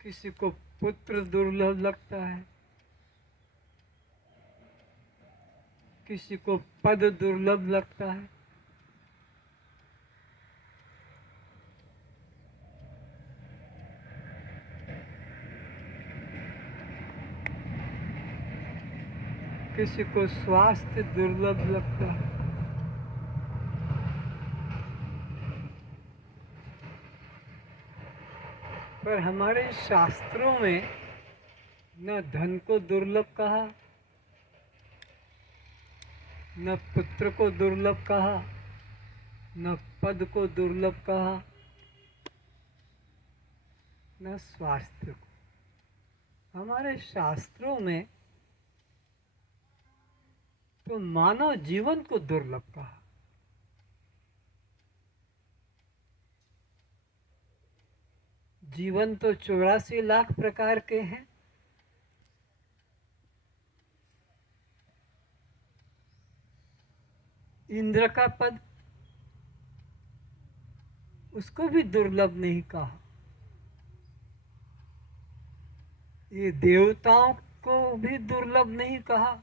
किसी को पुत्र दुर्लभ लगता है, किसी को पद दुर्लभ लगता है, किसी को स्वास्थ्य दुर्लभ लगता है। पर हमारे शास्त्रों में न धन को दुर्लभ कहा, न पुत्र को दुर्लभ कहा, न पद को दुर्लभ कहा, न स्वास्थ्य को। हमारे शास्त्रों में तो मानव जीवन को दुर्लभ कहा। जीवन तो 84 लाख प्रकार के हैं। इंद्र का पद, उसको भी दुर्लभ नहीं कहा। ये देवताओं को भी दुर्लभ नहीं कहा।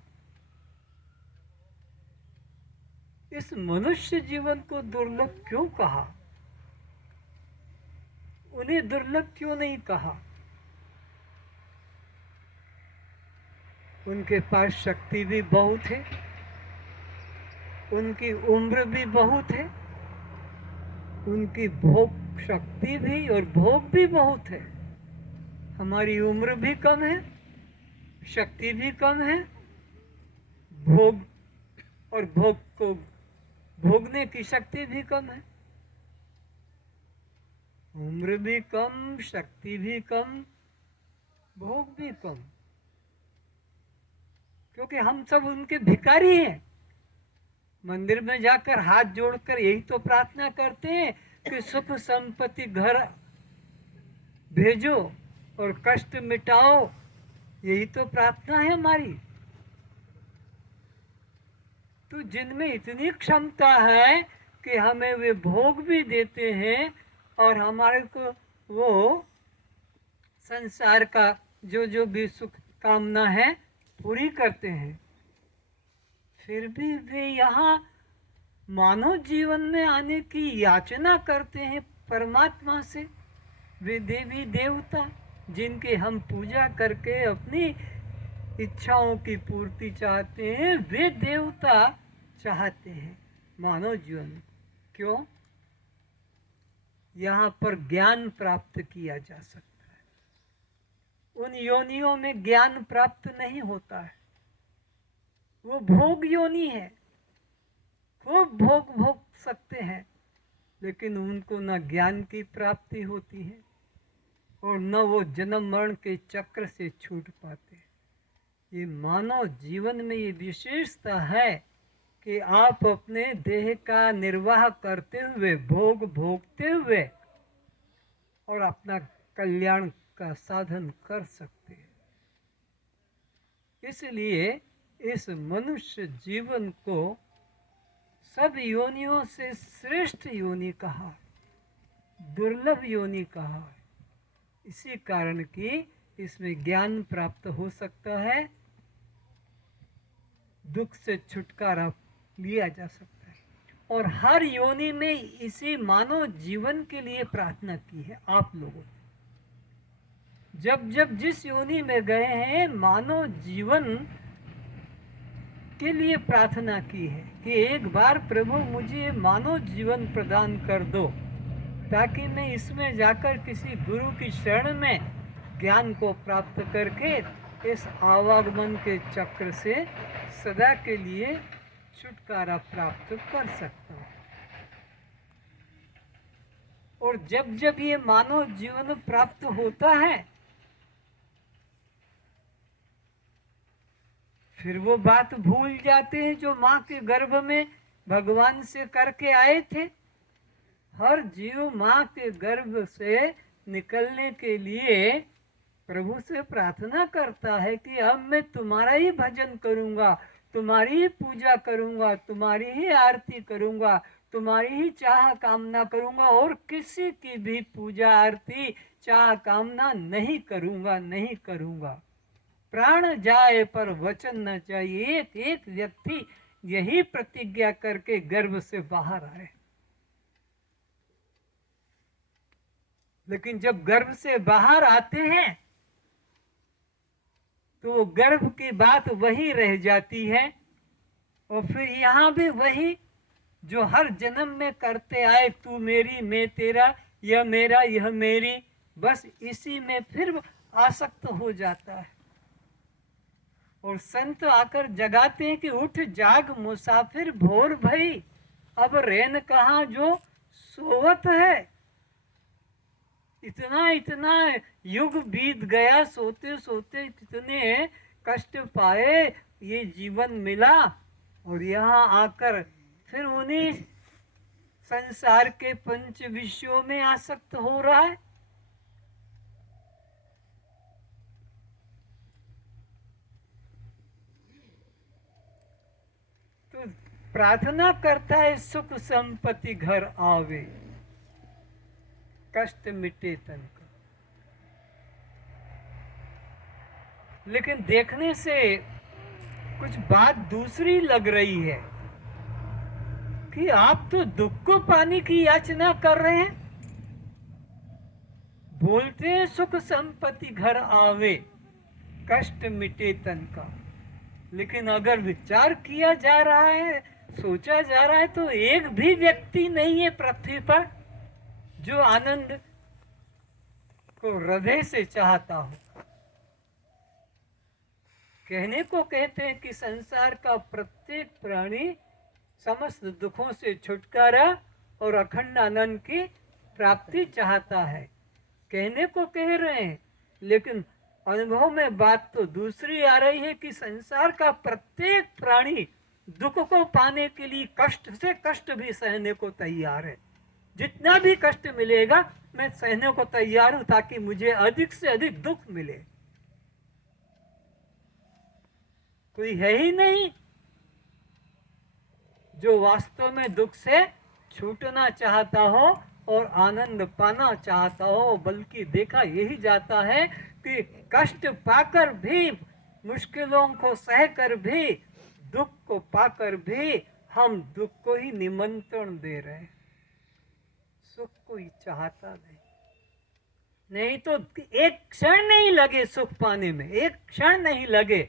इस मनुष्य जीवन को दुर्लभ क्यों कहा? उन्हें दुर्लभ क्यों नहीं कहा? उनके पास शक्ति भी बहुत है, उनकी उम्र भी बहुत है, उनकी भोग शक्ति भी और भोग भी बहुत है। हमारी उम्र भी कम है, शक्ति भी कम है, भोग और भोग को भोगने की शक्ति भी कम है। उम्र भी कम, शक्ति भी कम, भोग भी कम, क्योंकि हम सब उनके भिखारी हैं। मंदिर में जाकर हाथ जोड़कर यही तो प्रार्थना करते हैं कि सुख संपत्ति घर भेजो और कष्ट मिटाओ। यही तो प्रार्थना है हमारी। तो जिनमें इतनी क्षमता है कि हमें वे भोग भी देते हैं और हमारे को वो संसार का जो जो भी सुख कामना है पूरी करते हैं, फिर भी वे यहाँ मानव जीवन में आने की याचना करते हैं परमात्मा से। वे देवी देवता जिनके हम पूजा करके अपनी इच्छाओं की पूर्ति चाहते हैं, वे देवता चाहते हैं मानव जीवन। क्यों? यहाँ पर ज्ञान प्राप्त किया जा सकता है। उन योनियों में ज्ञान प्राप्त नहीं होता है। वो भोग योनि है, खूब भोग भोग सकते हैं, लेकिन उनको न ज्ञान की प्राप्ति होती है और न वो जन्म मरण के चक्र से छूट पाते। ये मानव जीवन में ये विशेषता है कि आप अपने देह का निर्वाह करते हुए, भोग भोगते हुए और अपना कल्याण का साधन कर सकते हैं। इसलिए इस मनुष्य जीवन को सब योनियों से श्रेष्ठ योनि कहा, दुर्लभ योनि कहा। इसी कारण कि इसमें ज्ञान प्राप्त हो सकता है, दुख से छुटकारा लिया जा सकता है। और हर योनि में इसी मानव जीवन के लिए प्रार्थना की है आप लोगों ने। जब जब जिस योनि में गए हैं, मानव जीवन के लिए प्रार्थना की है कि एक बार प्रभु मुझे मानव जीवन प्रदान कर दो, ताकि मैं इसमें जाकर किसी गुरु की शरण में ज्ञान को प्राप्त करके इस आवागमन के चक्र से सदा के लिए छुटकारा प्राप्त कर सकता हूँ। और जब जब ये मानव जीवन प्राप्त होता है, फिर वो बात भूल जाते हैं जो माँ के गर्भ में भगवान से करके आए थे। हर जीव माँ के गर्भ से निकलने के लिए प्रभु से प्रार्थना करता है कि अब मैं तुम्हारा ही भजन करूँगा, तुम्हारी ही पूजा करूँगा, तुम्हारी ही आरती करूँगा, तुम्हारी ही चाह कामना करूंगा और किसी की भी पूजा आरती चाह कामना नहीं करूंगा, नहीं करूंगा। प्राण जाए पर वचन न चाहिए। एक एक व्यक्ति यही प्रतिज्ञा करके गर्भ से बाहर आए। लेकिन जब गर्भ से बाहर आते हैं तो गर्भ की बात वही रह जाती है और फिर यहाँ भी वही जो हर जन्म में करते आए, तू मेरी मैं तेरा, यह मेरा यह मेरी, बस इसी में फिर आसक्त हो जाता है। और संत आकर जगाते हैं कि उठ जाग मुसाफिर भोर भई, अब रैन कहाँ जो सोवत है। इतना इतना युग बीत गया, सोते सोते कितने कष्ट पाए, ये जीवन मिला और यहाँ आकर फिर उन्हीं संसार के पंच विषयों में आसक्त हो रहा है। तो प्रार्थना करता है सुख संपत्ति घर आवे, कष्ट मिटे तन का। लेकिन देखने से कुछ बात दूसरी लग रही है कि आप तो दुख को पाने की याचना कर रहे हैं। बोलते हैं सुख संपत्ति घर आवे, कष्ट मिटे तन का, लेकिन अगर विचार किया जा रहा है, सोचा जा रहा है, तो एक भी व्यक्ति नहीं है पृथ्वी पर जो आनंद को हृदय से चाहता हो। कहने को कहते हैं कि संसार का प्रत्येक प्राणी समस्त दुखों से छुटकारा और अखंड आनंद की प्राप्ति चाहता है। कहने को कह रहे हैं, लेकिन अनुभव में बात तो दूसरी आ रही है कि संसार का प्रत्येक प्राणी दुख को पाने के लिए कष्ट से कष्ट भी सहने को तैयार है। जितना भी कष्ट मिलेगा मैं सहने को तैयार हूं, ताकि मुझे अधिक से अधिक दुख मिले। कोई है ही नहीं जो वास्तव में दुख से छूटना चाहता हो और आनंद पाना चाहता हो, बल्कि देखा यही जाता है कि कष्ट पाकर भी, मुश्किलों को सहकर भी, दुख को पाकर भी हम दुख को ही निमंत्रण दे रहे हैं, सुख कोई चाहता नहीं। नहीं तो एक क्षण नहीं लगे सुख पाने में, एक क्षण नहीं लगे,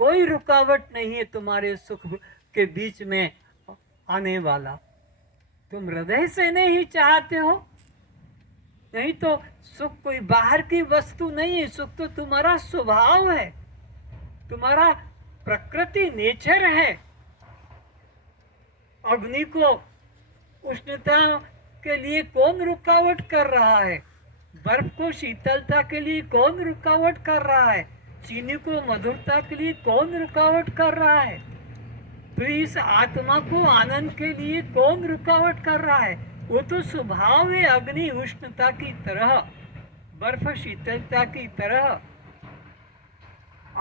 कोई रुकावट नहीं है तुम्हारे सुख के बीच में आने वाला। तुम हृदय से नहीं चाहते हो, नहीं तो सुख कोई बाहर की वस्तु नहीं है, सुख तो तुम्हारा स्वभाव है, तुम्हारा प्रकृति नेचर है। अग्नि को उष्णता के लिए कौन रुकावट कर रहा है? बर्फ को शीतलता के लिए कौन रुकावट कर रहा है? चीनी को मधुरता के लिए कौन रुकावट कर रहा है? तो इस आत्मा को आनंद के लिए कौन रुकावट कर रहा है? वो तो स्वभाव है, अग्नि उष्णता की तरह, बर्फ शीतलता की तरह।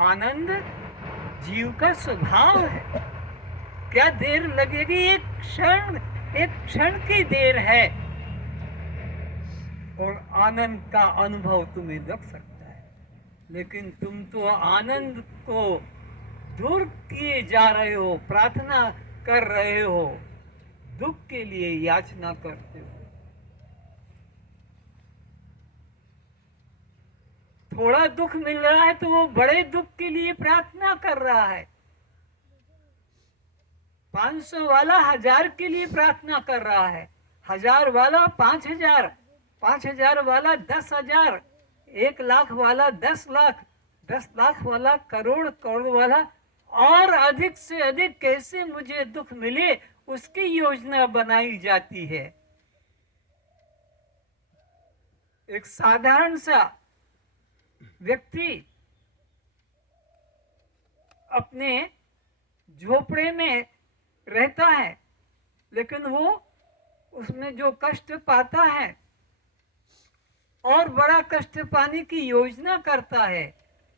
आनंद जीव का स्वभाव है। क्या देर लगेगी? एक क्षण की देर है और आनंद का अनुभव तुम्हें लग सकता है। लेकिन तुम तो आनंद को दूर किए जा रहे हो, प्रार्थना कर रहे हो, दुख के लिए याचना करते हो। थोड़ा दुख मिल रहा है तो वो बड़े दुख के लिए प्रार्थना कर रहा है। 500 वाला 1000 के लिए प्रार्थना कर रहा है, 1000 वाला 5000, 5000 वाला 10,000, 1 लाख वाला 10 लाख, 10 लाख वाला करोड़, करोड़ वाला और अधिक से अधिक कैसे मुझे दुख मिले, उसकी योजना बनाई जाती है। एक साधारण सा व्यक्ति अपने झोपड़े में रहता है, लेकिन वो उसमें जो कष्ट पाता है और बड़ा कष्ट पाने की योजना करता है।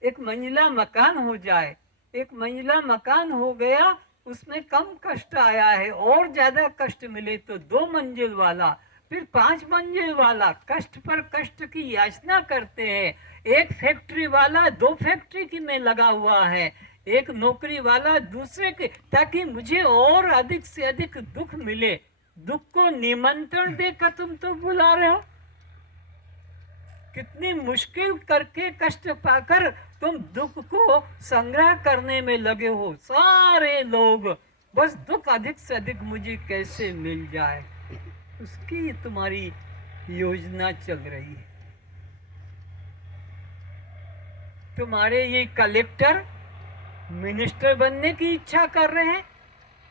एक मंजिला मकान हो जाए, एक मंजिला मकान हो गया उसमें कम कष्ट आया है, और ज्यादा कष्ट मिले तो 2 मंजिल वाला, फिर 5 मंजिल वाला, कष्ट पर कष्ट की याचना करते हैं। एक फैक्ट्री वाला 2 फैक्ट्री की में लगा हुआ है, एक नौकरी वाला दूसरे के, ताकि मुझे और अधिक से अधिक दुख मिले। दुख को निमंत्रण देकर तुम तो बुला रहे हो। कितनी मुश्किल करके कष्ट पाकर तुम दुख को संग्रह करने में लगे हो सारे लोग। बस दुख अधिक से अधिक मुझे कैसे मिल जाए, उसकी तुम्हारी योजना चल रही है। तुम्हारे ये कलेक्टर मिनिस्टर बनने की इच्छा कर रहे हैं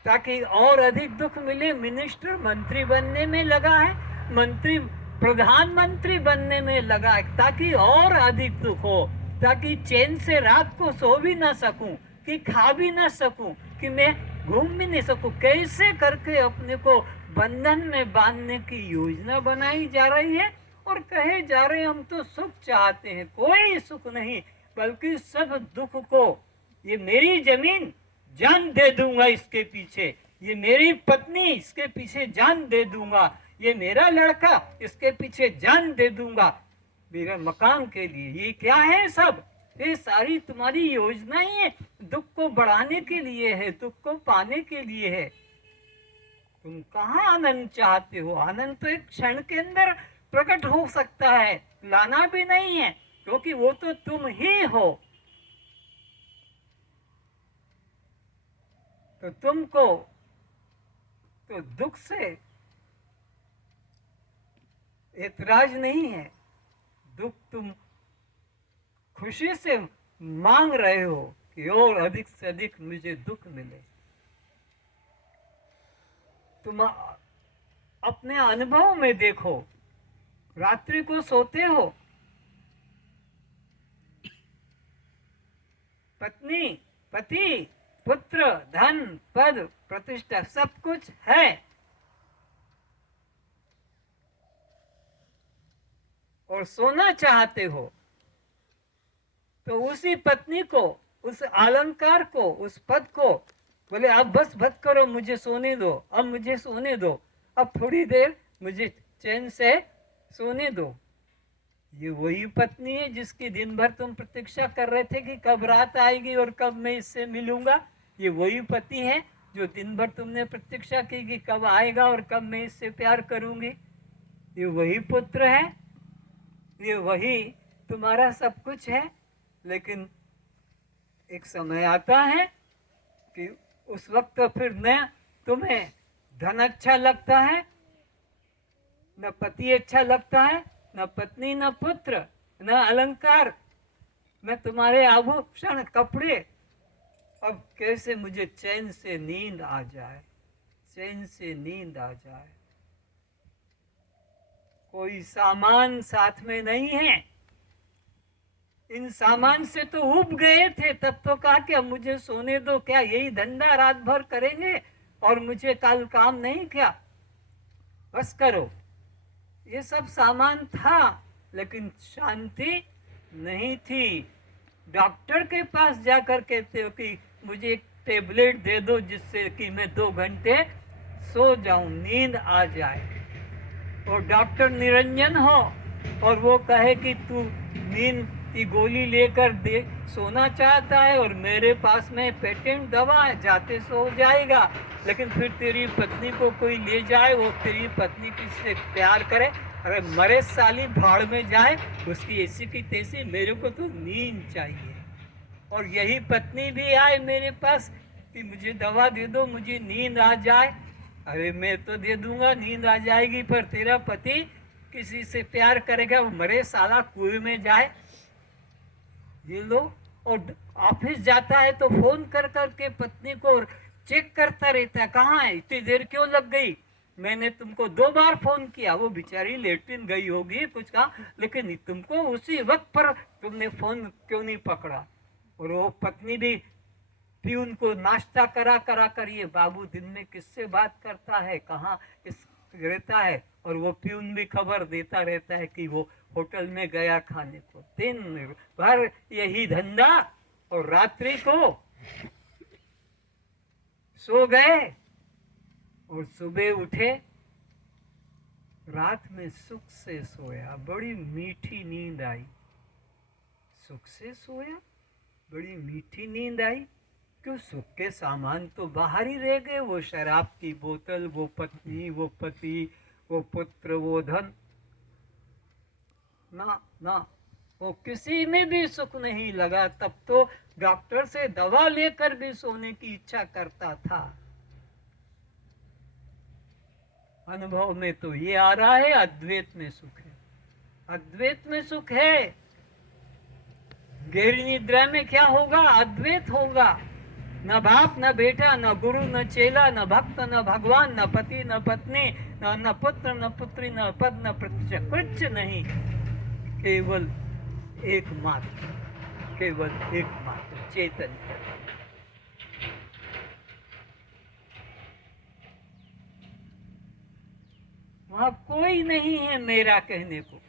ताकि और अधिक दुख मिले। मिनिस्टर मंत्री बनने में लगा है, मंत्री प्रधानमंत्री बनने में लगा है ताकि और अधिक दुख हो, ताकि चैन से रात को सो भी ना सकूं, कि खा भी ना सकूं, कि मैं घूम भी नहीं सकूं। कैसे करके अपने को बंधन में बांधने की योजना बनाई जा रही है और कहे जा रहे हम तो सुख चाहते हैं। कोई सुख नहीं, बल्कि सब दुख को, ये मेरी जमीन जान दे दूंगा इसके पीछे, ये मेरी पत्नी इसके पीछे जान दे दूंगा, ये मेरा लड़का इसके पीछे जान दे दूंगा मेरा मकान के लिए। ये क्या है सब? ये सारी तुम्हारी योजना ही है, दुख को बढ़ाने के लिए है, दुख को पाने के लिए है। तुम कहाँ आनंद चाहते हो? आनंद तो एक क्षण के अंदर प्रकट हो सकता है, लाना भी नहीं है, क्योंकि वो तो तुम ही हो। तो तुमको तो दुख से ऐतराज नहीं है, दुख तुम खुशी से मांग रहे हो कि और अधिक से अधिक मुझे दुख मिले। तुम अपने अनुभव में देखो, रात्रि को सोते हो, पत्नी, पति, पुत्र, धन, पद, प्रतिष्ठा सब कुछ है, और सोना चाहते हो, तो उसी पत्नी को, उस अलंकार को, उस पद को बोले अब बस मत करो, मुझे सोने दो, अब मुझे सोने दो, अब थोड़ी देर मुझे चैन से सोने दो। ये वही पत्नी है जिसकी दिन भर तुम प्रतीक्षा कर रहे थे कि कब रात आएगी और कब मैं इससे मिलूंगा। ये वही पति है जो दिन भर तुमने प्रतीक्षा की कि कब आएगा और कब मैं इससे प्यार करूंगी। ये वही पुत्र है, ये वही तुम्हारा सब कुछ है। लेकिन एक समय आता है कि उस वक्त फिर न तुम्हें धन अच्छा लगता है, न पति अच्छा लगता है, न पत्नी, न पुत्र, न अलंकार, न तुम्हारे आभूषण, कपड़े। अब कैसे मुझे चैन से नींद आ जाए, चैन से नींद आ जाए। कोई सामान साथ में नहीं है, इन सामान से तो उब गए थे, तब तो कहा कि अब मुझे सोने दो, क्या यही धंधा रात भर करेंगे और मुझे कल काम नहीं, क्या बस करो। ये सब सामान था, लेकिन शांति नहीं थी। डॉक्टर के पास जाकर कहते हो कि मुझे एक टेबलेट दे दो जिससे कि मैं 2 घंटे सो जाऊं, नींद आ जाए, और डॉक्टर निरंजन हो और वो कहे कि तू नींद की गोली लेकर दे सोना चाहता है और मेरे पास में पेटेंट दवा है, जाते सो जाएगा। लेकिन फिर तेरी पत्नी को कोई ले जाए, वो तेरी पत्नी किससे प्यार करे, अरे मरे साली भाड़ में जाए, उसकी ऐसी की तैसी, मेरे को तो नींद चाहिए। और यही पत्नी भी आए मेरे पास कि मुझे दवा दे दो, मुझे नींद आ जाए, अरे मैं तो दे दूंगा, नींद आ जाएगी, पर तेरा पति किसी से प्यार करेगा, वो मरे साला कुएं में जाए। ये लो। और ऑफिस जाता है तो फोन कर करके पत्नी को चेक करता रहता है, कहाँ है, इतनी देर क्यों लग गई, मैंने तुमको 2 बार फोन किया, वो बेचारी लेटिन गई होगी कुछ कहा, लेकिन तुमको उसी वक्त पर तुमने फोन क्यों नहीं पकड़ा। और वो पत्नी भी प्यून को नाश्ता करा करा कर, ये बाबू दिन में किससे बात करता है, कहाँ किस रहता है, और वो प्यून भी खबर देता रहता है कि वो होटल में गया खाने को। दिन भर यही धंधा, और रात्रि को सो गए और सुबह उठे, रात में सुख से सोया, बड़ी मीठी नींद आई। सुख से सोया, बड़ी मीठी नींद आई। क्यों? सुख के सामान तो बाहर ही रह गए, वो शराब की बोतल, वो पत्नी, वो पति, वो पुत्र, वो धन। ना ना, वो किसी में भी सुख नहीं लगा। तब तो डॉक्टर से दवा लेकर भी सोने की इच्छा करता था। अनुभव में तो ये आ रहा है, अद्वैत में सुख है, अद्वैत में सुख है। गहरी निद्रा में क्या होगा? अद्वैत होगा। न बाप न बेटा, न गुरु न चेला, न भक्त न भगवान, न पति न पत्नी, न पुत्र न पुत्री, न पद न प्रतिष्ठा, कुछ नहीं। केवल एकमात्र, केवल एकमात्र चैतन्य। वहां कोई नहीं है मेरा कहने को,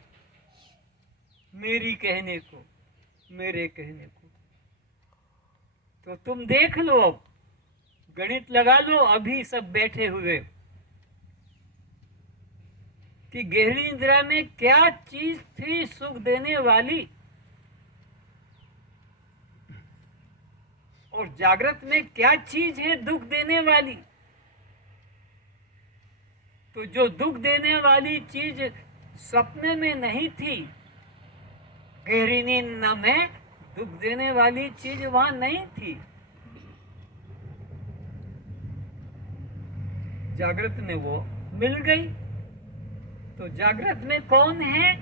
मेरी कहने को, मेरे कहने को। तो तुम देख लो, अब गणित लगा लो अभी सब बैठे हुए कि गहरी निद्रा में क्या चीज थी सुख देने वाली, और जागृत में क्या चीज है दुख देने वाली। तो जो दुख देने वाली चीज सपने में नहीं थी, गहरी नींद में दुख देने वाली चीज वहां नहीं थी, जागृत में वो मिल गई। तो जागृत में कौन है?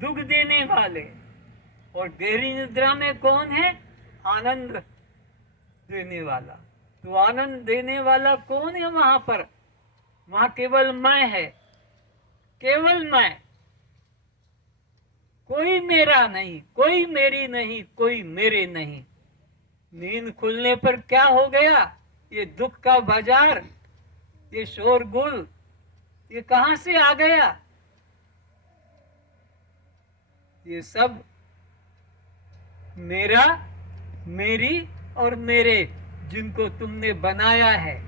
दुख देने वाले। और गहरी निद्रा में कौन है? आनंद देने वाला। तो आनंद देने वाला कौन है वहां पर? वहां केवल मैं है, केवल मैं। कोई मेरा नहीं, कोई मेरी नहीं, कोई मेरे नहीं। नींद खुलने पर क्या हो गया? ये दुख का बाजार, ये शोरगुल, ये कहां से आ गया? ये सब मेरा, मेरी और मेरे, जिनको तुमने बनाया है,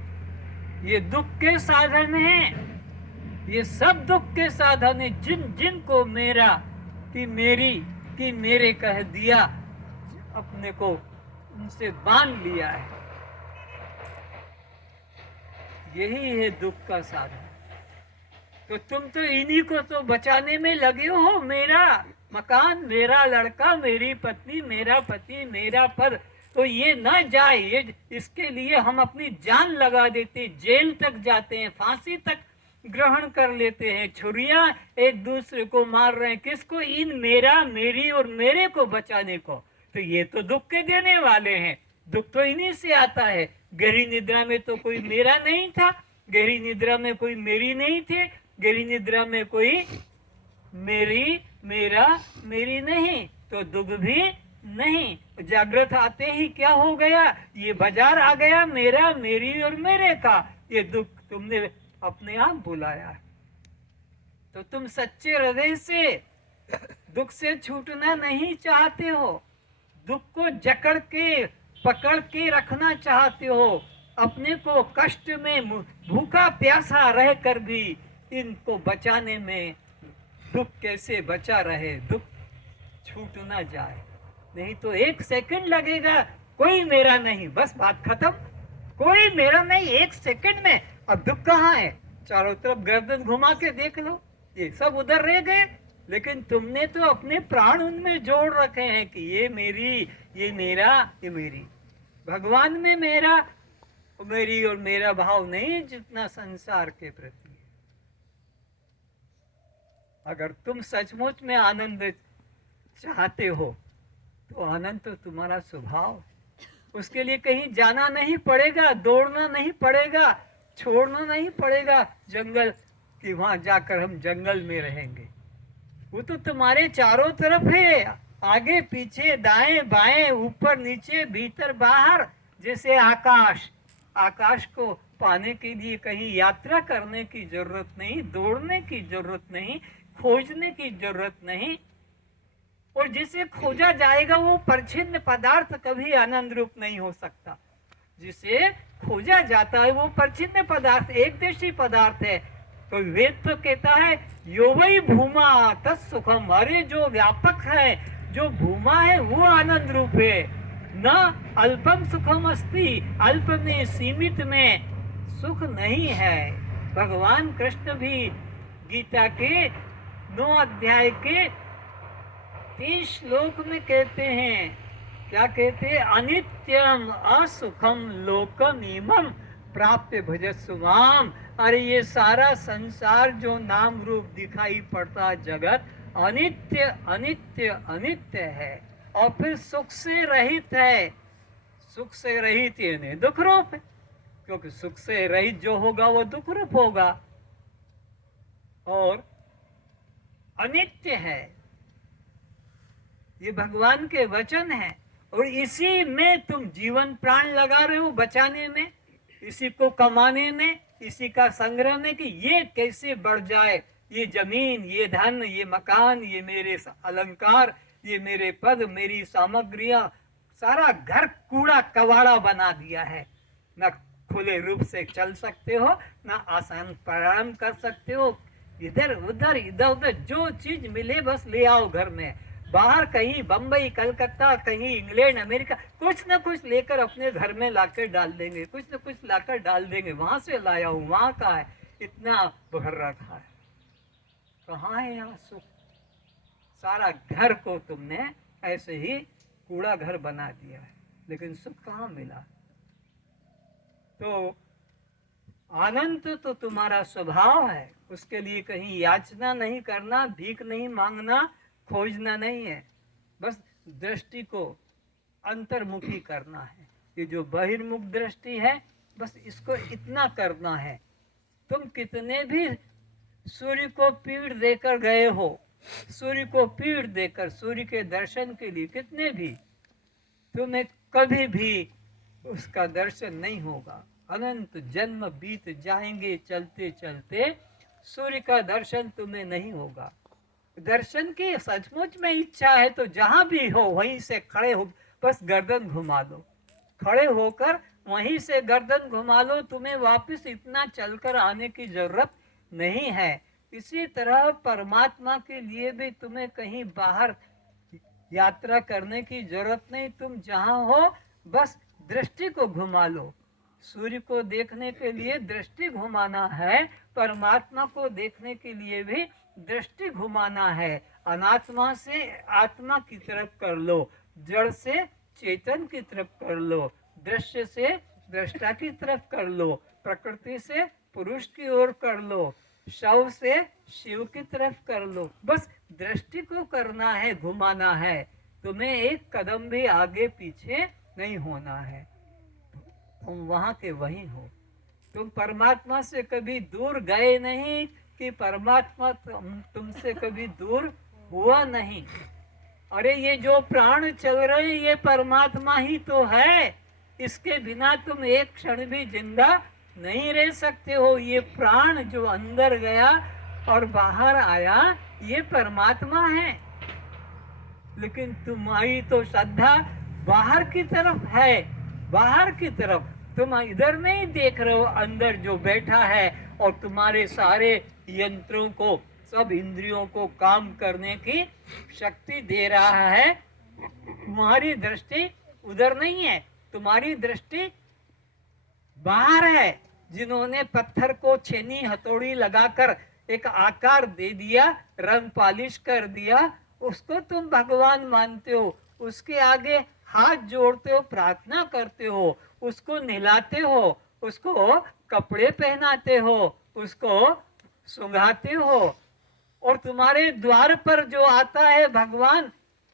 ये दुख के साधन हैं। ये सब दुख के साधन हैं। जिनको मेरा कि मेरी कि मेरे कह दिया, अपने को उनसे बांध लिया है, यही है दुख का साधन। तो तुम तो इन्हीं को तो बचाने में लगे हो। मेरा मकान, मेरा लड़का, मेरी पत्नी, मेरा पति, मेरा पद, तो ये न जाए, ये इसके लिए हम अपनी जान लगा देते, जेल तक जाते हैं, फांसी तक ग्रहण कर लेते हैं, छुरियां एक दूसरे को मार रहे हैं। किसको? इन मेरा, मेरी और मेरे को बचाने को। तो ये तो दुख के देने वाले हैं। दुख तो इन्हीं से आता है। गहरी निद्रा में तो कोई मेरा नहीं था, गहरी निद्रा में कोई मेरी नहीं थे, गहरी निद्रा में कोई मेरी, मेरा, मेरी नहीं, तो दुख भी नहीं। जागृत आते ही क्या हो गया? ये बाजार आ गया मेरा, मेरी और मेरे का। ये दुख तुमने अपने आप बुलाया है। तो तुम सच्चे हृदय से दुख से छूटना नहीं चाहते हो, दुख को जकड़ के पकड़ के रखना चाहते हो। अपने को कष्ट में भूखा प्यासा रह कर भी इनको बचाने में दुख कैसे बचा रहे, दुख छूट ना जाए। नहीं तो एक सेकंड लगेगा, कोई मेरा नहीं, बस बात खत्म। कोई मेरा नहीं, एक सेकंड में। अब दुख कहाँ है? चारों तरफ गर्दन घुमा के देख लो, ये सब उधर रह गए। लेकिन तुमने तो अपने प्राण उनमें जोड़ रखे हैं कि ये मेरी, ये मेरा, ये मेरी। भगवान में मेरा, मेरी और मेरा भाव नहीं जितना संसार के प्रति है। अगर तुम सचमुच में आनंद चाहते हो तो आनंद तो तुम्हारा स्वभाव है। उसके लिए कहीं जाना नहीं पड़ेगा, दौड़ना नहीं पड़ेगा, छोड़ना नहीं पड़ेगा जंगल कि वहां जाकर हम जंगल में रहेंगे। वो तो तुम्हारे चारों तरफ है, आगे पीछे, दाएं बाएं, ऊपर नीचे, भीतर बाहर। जैसे आकाश, आकाश को पाने के लिए कहीं यात्रा करने की जरूरत नहीं, दौड़ने की जरूरत नहीं, खोजने की जरूरत नहीं। और जिसे खोजा जाएगा वो परिच्छिन्न पदार्थ कभी आनंद रूप नहीं हो सकता। जिसे खोजा जाता है वो परिचिन्न पदार्थ, एक देशी पदार्थ है। तो वेद तो कहता है यो वही भूमा तत्सुखम, अरे जो व्यापक है, जो भूमा है वो आनंद रूप है। न अल्पम सुखम अस्ति, अल्प में सीमित में सुख नहीं है। भगवान कृष्ण भी गीता के 9 अध्याय के 30 श्लोक में कहते हैं, क्या कहते हैं, अनित्यम असुखम लोकमीमम प्राप्य भजस्व माम। अरे ये सारा संसार जो नाम रूप दिखाई पड़ता जगत अनित्य अनित्य अनित्य है, और फिर सुख से रहित है। सुख से रहित यानी दुख रूप है, क्योंकि सुख से रहित जो होगा वो दुख रूप होगा, और अनित्य है। ये भगवान के वचन है, और इसी में तुम जीवन प्राण लगा रहे हो बचाने में, इसी को कमाने में, इसी का संग्रह में कि ये कैसे बढ़ जाए, ये जमीन, ये धन, ये मकान, ये मेरे अलंकार, ये मेरे पद, मेरी सामग्रियां, सारा घर कूड़ा कबाड़ा बना दिया है। न खुले रूप से चल सकते हो, न आसान प्राणायाम कर सकते हो, इधर उधर इधर उधर जो चीज मिले बस ले आओ घर में। बाहर कहीं बम्बई कलकत्ता, कहीं इंग्लैंड अमेरिका, कुछ न कुछ लेकर अपने घर में लाकर डाल देंगे, कुछ न कुछ लाकर डाल देंगे, वहां से लाया हूं, वहां का है, इतना भर रखा है। कहाँ है यहाँ सुख? सारा घर को तुमने ऐसे ही कूड़ा घर बना दिया है, लेकिन सुख कहाँ मिला? तो आनंद तो तुम्हारा स्वभाव है, उसके लिए कहीं याचना नहीं करना, भीख नहीं मांगना, खोजना नहीं है, बस दृष्टि को अंतर्मुखी करना है। ये जो बहिर्मुख दृष्टि है, बस इसको इतना करना है। तुम कितने भी सूर्य को पीड़ देकर गए हो, सूर्य को पीड़ देकर सूर्य के दर्शन के लिए कितने भी, तुम्हें कभी भी उसका दर्शन नहीं होगा। अनंत जन्म बीत जाएंगे चलते चलते, सूर्य का दर्शन तुम्हें नहीं होगा। दर्शन की सचमुच में इच्छा है तो जहां भी हो वहीं से खड़े हो, बस गर्दन घुमा दो, खड़े होकर वहीं से गर्दन घुमा लो, तुम्हें वापस इतना चलकर आने की जरूरत नहीं है। इसी तरह परमात्मा के लिए भी तुम्हें कहीं बाहर यात्रा करने की जरूरत नहीं, तुम जहां हो बस दृष्टि को घुमा लो। सूर्य को देखने के लिए दृष्टि घुमाना है, परमात्मा को देखने के लिए भी दृष्टि घुमाना है। अनात्मा से आत्मा की तरफ कर लो, जड़ से चेतन की तरफ कर लो, दृश्य से दृष्टा की तरफ कर लो, प्रकृति से पुरुष की ओर कर लो, शव से शिव की तरफ कर लो। बस दृष्टि को करना है, घुमाना है, तुम्हें एक कदम भी आगे पीछे नहीं होना है। तुम वहां के वहीं हो, तुम परमात्मा से कभी दूर गए नहीं कि परमात्मा तुमसे कभी दूर हुआ नहीं। अरे ये जो प्राण चल रहे हैं ये परमात्मा ही तो है, इसके बिना तुम एक क्षण भी जिंदा नहीं रह सकते हो। ये प्राण जो अंदर गया और बाहर आया ये परमात्मा है, लेकिन तुम्हारी तो श्रद्धा बाहर की तरफ है, बाहर की तरफ। तुम इधर नहीं देख रहे हो अंदर जो बैठा है और तुम्हारे सारे यंत्रों को, सब इंद्रियों को काम करने की शक्ति दे रहा है। तुम्हारी दृष्टि उधर नहीं है, तुम्हारी दृष्टि बाहर है। जिन्होंने पत्थर को छेनी हथौड़ी लगाकर एक आकार दे दिया, रंग पालिश कर दिया, उसको तुम भगवान मानते हो, उसके आगे हाथ जोड़ते हो, प्रार्थना करते हो, उसको नहलाते हो, उसको कपड़े पहनाते हो, उसको सुंघाते हो। और तुम्हारे द्वार पर जो आता है, भगवान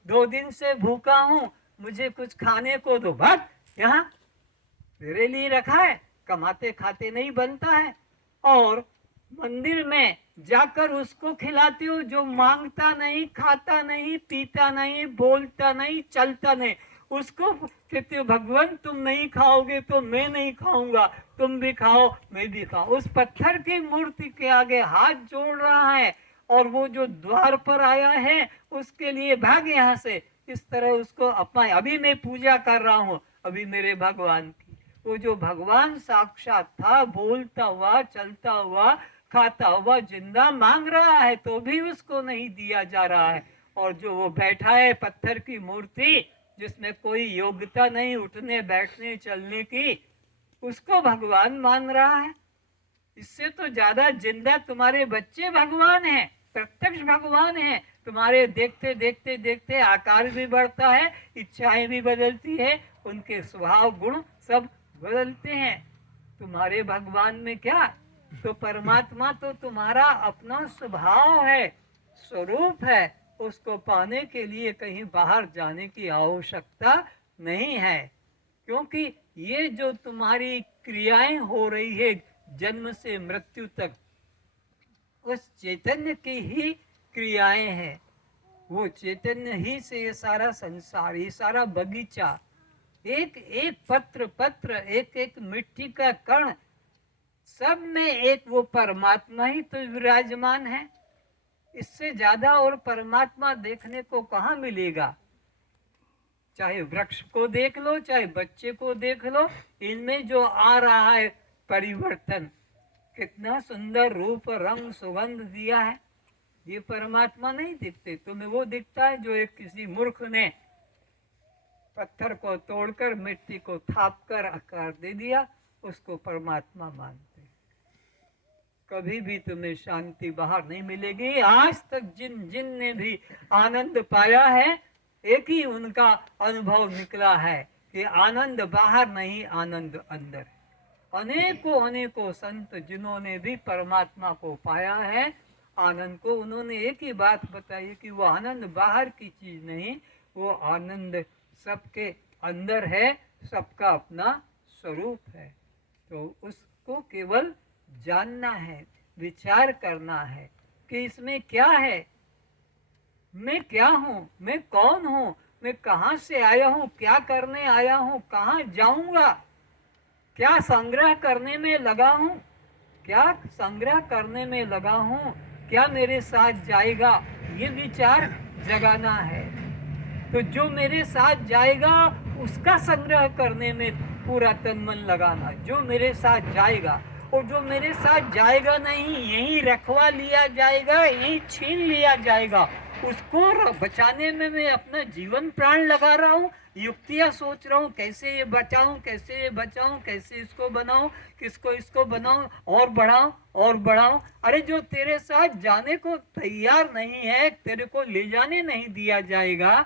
2 दिन से भूखा हूं, मुझे कुछ खाने को दो, भाग, यहाँ तेरे लिए रखा है, कमाते खाते नहीं बनता है। और मंदिर में जाकर उसको खिलाते हो जो मांगता नहीं, खाता नहीं, पीता नहीं, बोलता नहीं, चलता नहीं, उसको कहते हो भगवान तुम नहीं खाओगे तो मैं नहीं खाऊंगा, तुम भी खाओ मैं भी खाऊं। उस पत्थर की मूर्ति के आगे हाथ जोड़ रहा है, और वो जो द्वार पर आया है उसके लिए भाग यहाँ से, इस तरह उसको अपना, अभी मैं पूजा कर रहा हूँ, अभी मेरे भगवान की, वो जो भगवान साक्षात था, बोलता हुआ, चलता हुआ, खाता हुआ, जिंदा मांग रहा है तो भी उसको नहीं दिया जा रहा है। और जो वो बैठा है पत्थर की मूर्ति, जिसमें कोई योग्यता नहीं उठने बैठने चलने की, उसको भगवान मान रहा है। इससे तो ज्यादा जिंदा तुम्हारे बच्चे भगवान हैं, प्रत्यक्ष भगवान हैं। तुम्हारे देखते देखते देखते आकार भी बढ़ता है, इच्छाएं भी बदलती है, उनके स्वभाव गुण सब बदलते हैं। तुम्हारे भगवान में क्या, तो परमात्मा तो तुम्हारा अपना स्वभाव है, स्वरूप है। उसको पाने के लिए कहीं बाहर जाने की आवश्यकता नहीं है, क्योंकि ये जो तुम्हारी क्रियाएं हो रही है जन्म से मृत्यु तक, उस चैतन्य की ही क्रियाएं हैं। वो चैतन्य ही से ये सारा संसार, ये सारा बगीचा, एक एक पत्र पत्र, एक एक मिट्टी का कण, सब में एक वो परमात्मा ही तो विराजमान है। इससे ज्यादा और परमात्मा देखने को कहाँ मिलेगा। चाहे वृक्ष को देख लो, चाहे बच्चे को देख लो, इनमें जो आ रहा है परिवर्तन, कितना सुंदर रूप रंग सुगंध दिया है, ये परमात्मा नहीं दिखते। तुम्हें वो दिखता है जो एक किसी मूर्ख ने पत्थर को तोड़कर मिट्टी को थाप कर आकार दे दिया, उसको परमात्मा मानते। कभी भी तुम्हें शांति बाहर नहीं मिलेगी। आज तक जिन जिन ने भी आनंद पाया है, एक ही उनका अनुभव निकला है कि आनंद बाहर नहीं, आनंद अंदर है। अनेकों अनेकों संत जिन्होंने भी परमात्मा को पाया है, आनंद को, उन्होंने एक ही बात बताई कि वो आनंद बाहर की चीज नहीं, वो आनंद सबके अंदर है, सबका अपना स्वरूप है। तो उसको केवल जानना है, विचार करना है कि इसमें क्या है, मैं क्या हूँ, मैं कौन हूँ, मैं कहाँ से आया हूँ, क्या करने आया हूँ, कहाँ जाऊंगा, क्या संग्रह करने में लगा हूँ, क्या संग्रह करने में लगा हूँ, क्या मेरे साथ जाएगा, ये विचार जगाना है। तो जो मेरे साथ जाएगा उसका संग्रह करने में पूरा तन मन लगाना, जो मेरे साथ जाएगा। और जो मेरे साथ जाएगा नहीं, यहीं रखवा लिया जाएगा, यहीं छीन लिया जाएगा, उसको बचाने में मैं अपना जीवन प्राण लगा रहा हूँ, युक्तियाँ सोच रहा हूँ, कैसे ये बचाऊं, कैसे ये बचाऊं, कैसे इसको बनाऊं, किसको इसको बनाऊं, और बढ़ाऊं और बढ़ाऊं। अरे जो तेरे साथ जाने को तैयार नहीं है, तेरे को ले जाने नहीं दिया जाएगा,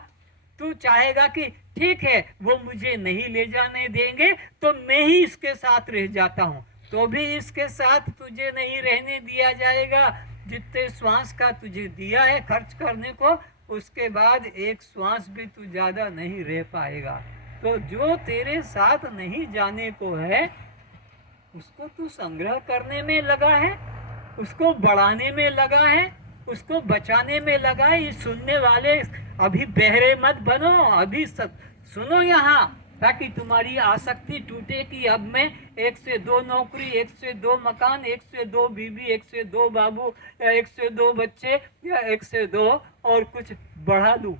तू चाहेगा कि ठीक है वो मुझे नहीं ले जाने देंगे तो मैं ही इसके साथ रह जाता हूँ, तो भी इसके साथ तुझे नहीं रहने दिया जाएगा। जितने श्वास का तुझे दिया है खर्च करने को, उसके बाद एक श्वास भी तू ज्यादा नहीं रह पाएगा। तो जो तेरे साथ नहीं जाने को है, उसको तू संग्रह करने में लगा है, उसको बढ़ाने में लगा है, उसको बचाने में लगा है। ये सुनने वाले अभी बहरे मत बनो, अभी सुनो यहाँ, ताकि तुम्हारी आसक्ति टूटे कि अब मैं 1 से 2 नौकरी, 1 से 2 मकान, 1 से 2 बीवी, 1 से 2 बाबू, या 1 से 2 बच्चे, या 1 से 2 और कुछ बढ़ा लूं।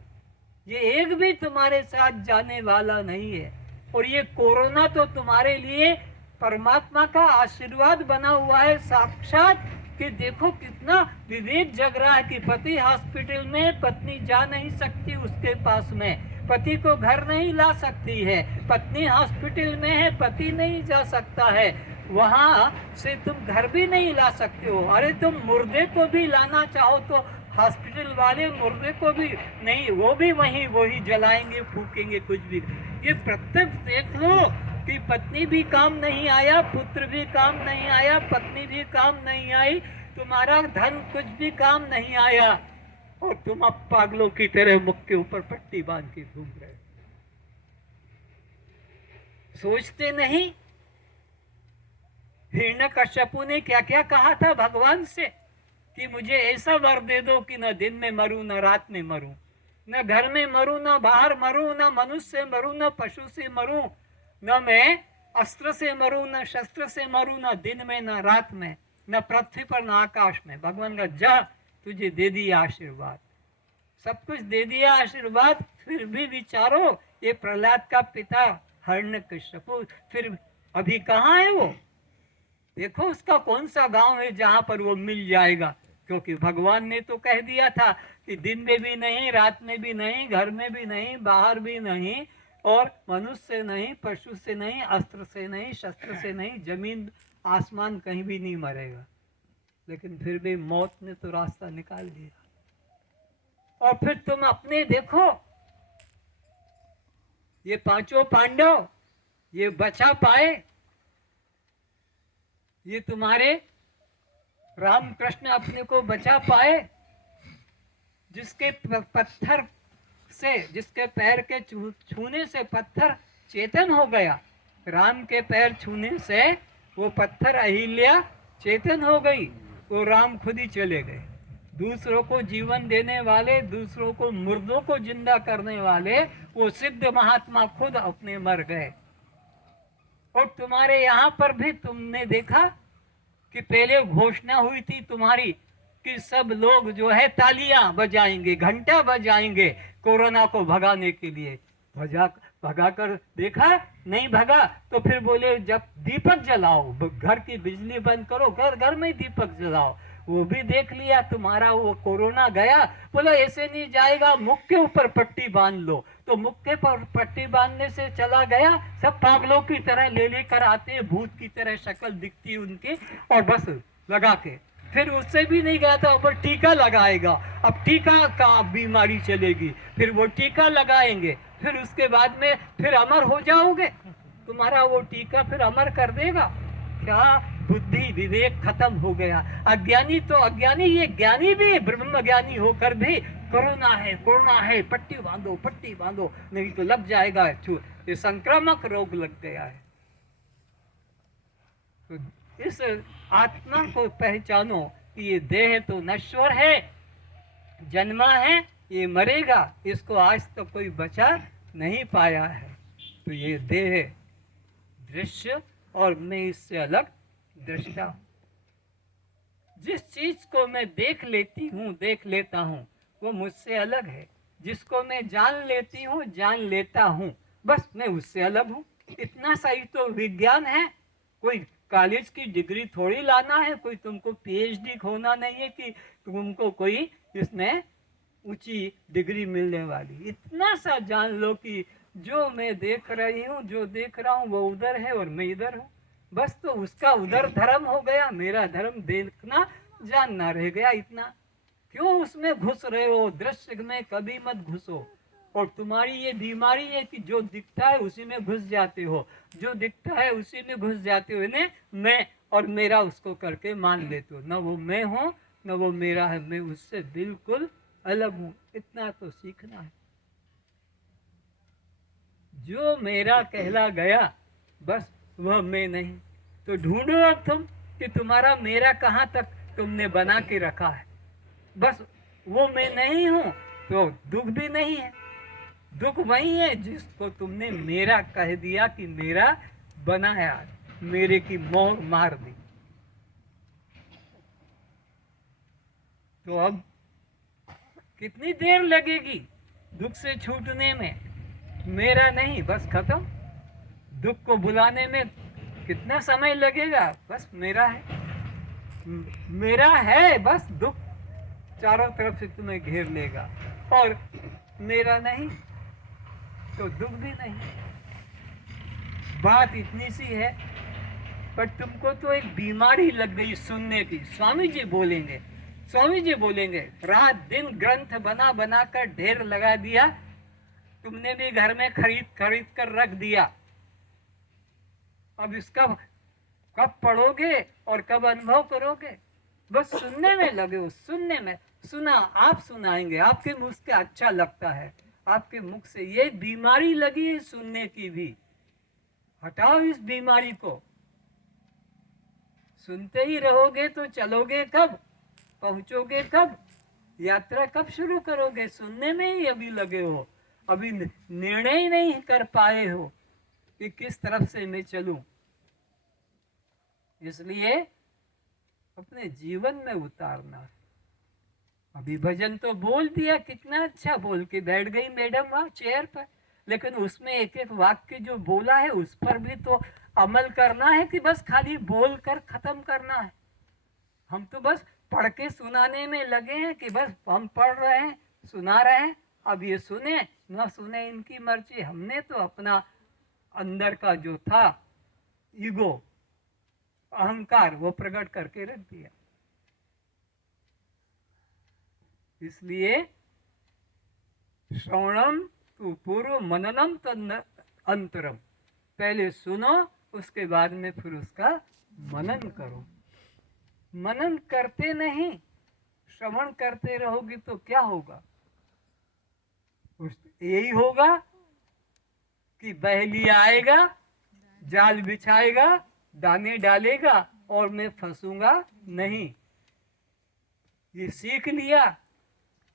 ये एक भी तुम्हारे साथ जाने वाला नहीं है। और ये कोरोना तो तुम्हारे लिए परमात्मा का आशीर्वाद बना हुआ है साक्षात, कि देखो कितना विवेक जग रहा है कि पति हॉस्पिटल में, पत्नी जा नहीं सकती उसके पास में, पति को घर नहीं ला सकती है, पत्नी हॉस्पिटल में है, पति नहीं जा सकता है, वहाँ से तुम घर भी नहीं ला सकते हो। अरे तुम मुर्दे को भी लाना चाहो तो हॉस्पिटल वाले मुर्दे को भी नहीं, वो भी वही जलाएंगे, फूकेंगे, कुछ भी। ये प्रत्यक्ष देख लो कि पत्नी भी काम नहीं आया, पुत्र भी काम नहीं आया, पत्नी भी काम नहीं आई, तुम्हारा धन कुछ भी काम नहीं आया, और तुम अब पागलों की तरह मुख के ऊपर पट्टी बांध के घूम रहे। सोचते नहीं हिरण्यकश्यपु ने क्या क्या कहा था भगवान से कि मुझे ऐसा वर दे दो कि न दिन में मरूं, न रात में मरूं, न घर में मरूं, न बाहर मरूं, न मनुष्य से मरूं, न पशु से मरूं, न मैं अस्त्र से मरूं, न शस्त्र से मरूं, न दिन में न रात में, न पृथ्वी पर न आकाश में। भगवान का जा तुझे दे दिया आशीर्वाद, सब कुछ दे दिया आशीर्वाद, फिर भी विचारो ये प्रहलाद का पिता हिरण्यकश्यपु फिर अभी कहाँ है वो? देखो उसका कौन सा गांव है जहां पर वो मिल जाएगा, क्योंकि भगवान ने तो कह दिया था कि दिन में भी नहीं, रात में भी नहीं, घर में भी नहीं, बाहर भी नहीं, और मनुष्य से नहीं, पशु से नहीं, अस्त्र से नहीं, शस्त्र से नहीं, जमीन आसमान कहीं भी नहीं मरेगा। लेकिन फिर भी मौत ने तो रास्ता निकाल दिया। और फिर तुम अपने देखो, ये पांचों पांडव ये बचा पाए, ये तुम्हारे रामकृष्ण अपने को बचा पाए, जिसके पत्थर से, जिसके पैर के छूने से पत्थर चेतन हो गया। राम के पैर छूने से वो पत्थर अहिल्या चेतन हो गई, वो राम खुद ही चले गए। दूसरों को जीवन देने वाले, दूसरों को मुर्दों को जिंदा करने वाले वो सिद्ध महात्मा खुद अपने मर गए। और तुम्हारे यहाँ पर भी तुमने देखा कि पहले घोषणा हुई थी तुम्हारी कि सब लोग जो है तालियां बजाएंगे, घंटा बजाएंगे कोरोना को भगाने के लिए। भगा कर देखा, नहीं भगा तो फिर बोले जब दीपक जलाओ, घर की बिजली बंद करो, घर घर में दीपक जलाओ। वो भी देख लिया तुम्हारा वो कोरोना गया, बोला ऐसे नहीं जाएगा, मुख के ऊपर पट्टी बांध लो। तो मुख के पर पट्टी बांधने से चला गया, सब पागलों की तरह ले लेकर आते, भूत की तरह शक्ल दिखती उनकी, और बस लगा के फिर उससे भी नहीं गया था, ऊपर टीका लगाएगा। अब टीका का बीमारी चलेगी, फिर वो टीका लगाएंगे, फिर उसके बाद में फिर अमर हो जाओगे। तुम्हारा वो टीका फिर अमर कर देगा क्या? बुद्धि विवेक खत्म हो गया। अज्ञानी तो अज्ञानी, ये ज्ञानी भी ब्रह्म ज्ञानी होकर भी कोरोना है, कोरोना है, पट्टी बांधो, पट्टी बांधो, नहीं तो लग जाएगा, ये संक्रामक रोग लग गया है। तो इस आत्मा को पहचानो कि ये देह तो नश्वर है, जन्मा है, ये मरेगा, इसको आज तक तो कोई बचा नहीं पाया है। तो ये देह दृश्य और मैं इससे अलग दृष्टा हूं। जिस चीज को मैं देख लेती हूँ, देख लेता हूँ, वो मुझसे अलग है। जिसको मैं जान लेती हूँ, जान लेता हूँ, बस मैं उससे अलग हूँ। इतना सही तो विज्ञान है। कोई कॉलेज की डिग्री थोड़ी लाना है, कोई तुमको पीएचडी होना नहीं है कि तुमको कोई इसमें ऊंची डिग्री मिलने वाली। इतना सा जान लो कि जो मैं देख रही हूँ, जो देख रहा हूँ वो उधर है और मैं इधर हूँ, बस। तो उसका उधर धर्म हो गया, मेरा धर्म देखना जानना रह गया। इतना क्यों उसमें घुस रहे हो? दृश्य में कभी मत घुसो। और तुम्हारी ये बीमारी है कि जो दिखता है उसी में घुस जाते हो, जो दिखता है उसी में घुस जाते हो, इन्हें मैं और मेरा उसको करके मान लेते हो। न वो मैं हूँ न वो मेरा है, मैं उससे बिल्कुल अलग हूँ। इतना तो सीखना है। जो मेरा कहला गया बस वह मैं नहीं। तो ढूंढो अब तुम कि तुम्हारा मेरा कहाँ तक तुमने बना के रखा है। बस वो मैं नहीं हूँ तो दुख भी नहीं है। दुख वही है जिसको तुमने मेरा कह दिया कि मेरा बनाया, मेरे की मोहर मार दी। तो अब कितनी देर लगेगी दुख से छूटने में? मेरा नहीं, बस खत्म। दुख को बुलाने में कितना समय लगेगा? बस मेरा है, मेरा है, बस। दुख चारों तरफ से तुम्हें घेर लेगा, और मेरा नहीं तो दुख भी नहीं। बात इतनी सी है, पर तुमको तो एक बीमारी लग गई सुनने की। स्वामी जी बोलेंगे, स्वामी जी बोलेंगे, रात दिन ग्रंथ बना बना कर ढेर लगा दिया, तुमने भी घर में खरीद खरीद कर रख दिया। अब इसका कब पढ़ोगे और कब अनुभव करोगे? बस सुनने में लगे हो, सुनने में। सुना, आप सुनाएंगे, आपके मुख से अच्छा लगता है, आपके मुख से। ये बीमारी लगी है सुनने की भी, हटाओ इस बीमारी को। सुनते ही रहोगे तो चलोगे कब? पहुंचोगे कब? यात्रा कब शुरू करोगे? सुनने में ही अभी लगे हो, अभी निर्णय ही नहीं कर पाए हो कि किस तरफ से मैं चलूं। इसलिए अपने जीवन में उतारना। अभी भजन तो बोल दिया, कितना अच्छा बोल के बैठ गई मैडम वहां चेयर पर। लेकिन उसमें एक एक वाक्य जो बोला है उस पर भी तो अमल करना है कि बस खाली बोल कर खत्म करना है। हम तो बस पढ़ के सुनाने में लगे हैं कि बस हम पढ़ रहे हैं, सुना रहे हैं, अब ये सुने न सुने इनकी मर्जी। हमने तो अपना अंदर का जो था ईगो, अहंकार, वो प्रकट करके रख दिया। इसलिए श्रवणम तो पूर्व मननम तद अंतरम, पहले सुनो उसके बाद में फिर उसका मनन करो। मनन करते नहीं, श्रवण करते रहोगी तो क्या होगा? यही होगा कि बहेलिया आएगा, जाल बिछाएगा, दाने डालेगा और मैं फंसूंगा नहीं। ये सीख लिया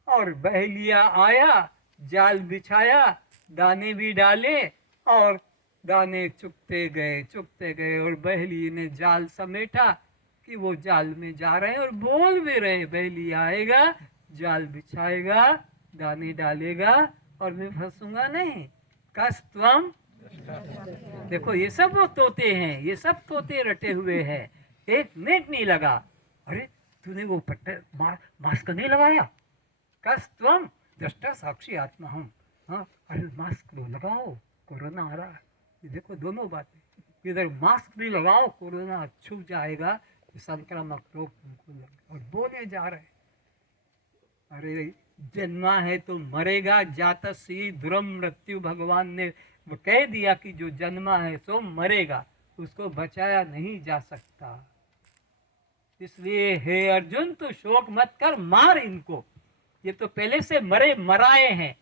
और बहेलिया आया, जाल बिछाया, दाने भी डाले और दाने चुगते गए और बहेली ने जाल समेटा कि वो जाल में जा रहे हैं और बोल भी रहे, बहेलिया आएगा, जाल बिछाएगा, दाने डालेगा और मैं फंसूंगा नहीं। कस्तम, देखो ये सब वो तोते हैं, ये सब तोते रटे हुए हैं। एक मिनट नहीं लगा, अरे तूने वो मास्क नहीं लगाया? कस्तम दृष्टा साक्षी आत्मा हम, हाँ अरे मास्क लो, लगाओ, कोरोना आ रहा है। ये देखो दोनों बातें, इधर मास्क भी लगाओ, कोरोना छुप जाएगा, संक्रामक रोग तुमको लगे, और बोले जा रहे, अरे जन्मा है तो मरेगा, जातसी ध्रुवम मृत्यु, भगवान ने वो कह दिया कि जो जन्मा है सो मरेगा, उसको बचाया नहीं जा सकता। इसलिए हे अर्जुन तू शोक मत कर, मार इनको, ये तो पहले से मरे मराए हैं,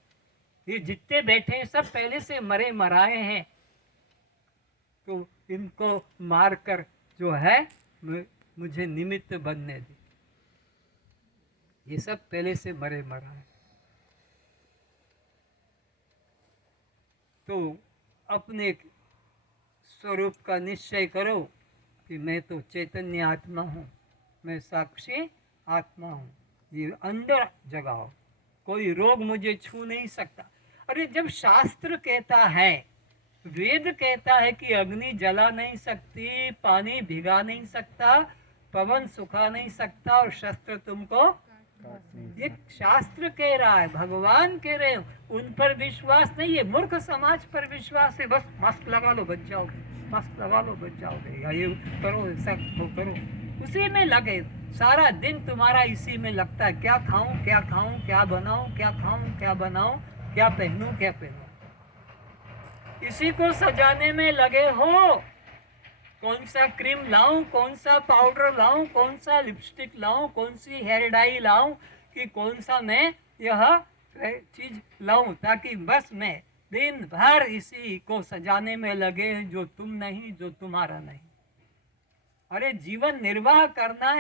ये जितने बैठे हैं सब पहले से मरे मराए हैं, तो इनको मारकर जो है मुझे निमित्त बनने दे। ये सब पहले से मरे मराए। तो अपने स्वरूप का निश्चय करो कि मैं तो चैतन्य आत्मा हूँ, मैं साक्षी आत्मा हूँ, ये अंदर जगाओ, कोई रोग मुझे छू नहीं सकता। अरे जब शास्त्र कहता है, वेद कहता है कि अग्नि जला नहीं सकती, पानी भिगा नहीं सकता, पवन सुखा नहीं सकता और शस्त्र तुमको, ये शास्त्र कह रहा है, भगवान कह रहे हो, उन पर विश्वास नहीं है, मूर्ख समाज पर विश्वास है। बस मास्क लगा लो बच जाओगे, मास्क लगा लो बच जाओगे, या ये करो ऐसा करो, उसी में लगे सारा दिन तुम्हारा, इसी में लगता है क्या खाऊं क्या खाऊं, क्या बनाऊं क्या खाऊं, क्या बनाऊं, क्या पहनूं क्या पहनूं, इसी को सजाने में लगे हो। कौन सा क्रीम लाऊं, कौन सा पाउडर लाऊं, कौन सा लिपस्टिक लाऊं, कौन सी हेयर डाई लाऊं, कि कौन सा मैं यह चीज लाऊं, ताकि बस मैं दिन भर इसी को सजाने में लगे, जो तुम नहीं, जो तुम्हारा नहीं। अरे जीवन निर्वाह करना है।